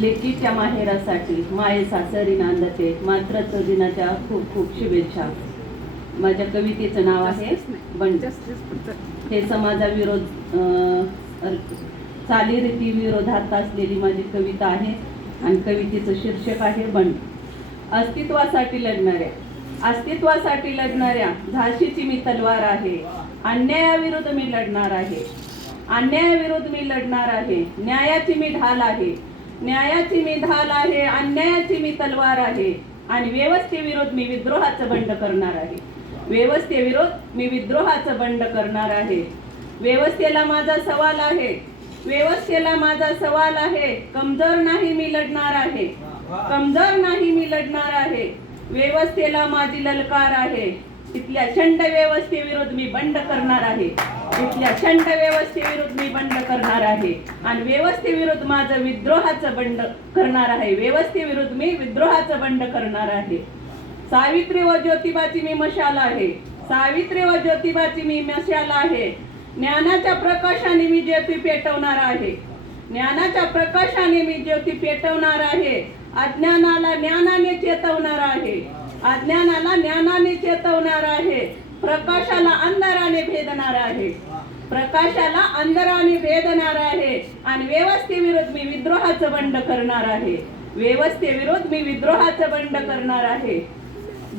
लेकीच्या माहेरासाठी माये सासरी नांदते मातृत्व दिनाच्या खूप खूप शुभेच्छा. माझ्या कवितेचं नाव आहे बंड. हे समाजाविरोध चालीरीती विरोधात असलेली माझी कविता आहे आणि कवितेचं शीर्षक आहे बंड. अस्तित्वासाठी लढणाऱ्या झाशीची मी तलवार आहे. अन्यायाविरुद्ध मी लढणार आहे. अन्यायाविरुद्ध मी लढणार आहे. न्यायाची मी ढाल आहे. न्यायाची मी ढाल आहे. अन्यायाची मी तलवार आहे. आणि व्यवस्थेविरोध मी विद्रोहाचं बंड करणार आहे. व्यवस्थेविरोध मी विद्रोहाचं बंड करणार आहे. व्यवस्थेला माझा सवाल आहे. व्यवस्थेला माझा सवाल आहे. कमजोर नाही मी लढणार आहे. कमजोर नाही मी लढणार आहे. व्यवस्थेला माझी ललकार आहे. इथल्या शंड व्यवस्थेविरोध मी बंड करणार आहे. इथल्या शंड व्यवस्थेविरोध मी बंड करणार आहे. आणि व्यवस्थेविरोध माझं विद्रोहाचं बंड करणार आहे. व्यवस्थेविरोध मी विद्रोहाचं बंड करणार आहे. सावित्री व ज्योतिबाची मी मशाल आहे. सावित्री व ज्योतिबाची मी मशाल आहे. ज्ञानाच्या प्रकाशाने मी ज्योती पेटवणार आहे. ज्ञानाच्या प्रकाशाने मी ज्योती पेटवणार आहे. अज्ञानाला ज्ञानाने चेतवणार आहे. अज्ञानाला ज्ञानाने चेतवणार आहे. प्रकाशाला अंधाराने भेदणार आहे. प्रकाशाला अंधाराने भेदणार आहे. आणि व्यवस्थेविरोध मी विद्रोहाचं बंड करणार आहे. व्यवस्थेविरोध मी विद्रोहाचं बंड करणार आहे.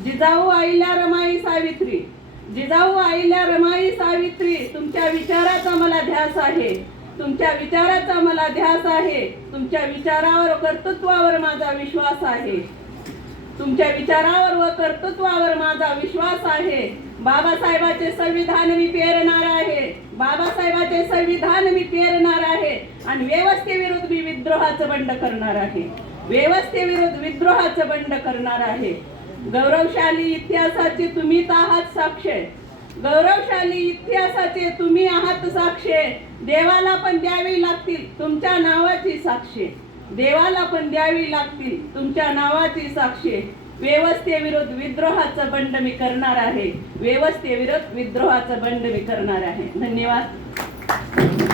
जिजाऊ अहिल्या रमाई सावित्री. जिजाऊ अहिल्या रमाई सावित्री. तुमच्या विचाराचा मला ध्यास आहे. तुमच्या विचाराचा मला ध्यास आहे. तुमच्या विचारावर व कर्तृत्वावर माझा विश्वास आहे. तुमच्या विचारावर व कर्तृत्वावर माझा विश्वास आहे. बाबासाहेबांचे संविधान मी पेरणार आहे. बाबासाहेबांचे संविधान मी पेरणार आहे. आणि व्यवस्थेविरुद्ध मी विद्रोहाचं बंड करणार आहे. व्यवस्थेविरुद्ध विद्रोहाचं बंड करणार आहे. गौरवशाली इतिहासाचे तुम्हीच आहात साक्ष. गौरवशाली इतिहासाचे तुम्ही आहात साक्ष. देवाला पण द्यावी लागतील तुमच्या नावाची साक्ष. देवाला पण द्यावी लागतील तुमच्या नावाची साक्ष. व्यवस्थेविरोध विद्रोहाचं बंड मी करणार आहे. व्यवस्थेविरोध विद्रोहाचं बंड मी करणार आहे. धन्यवाद.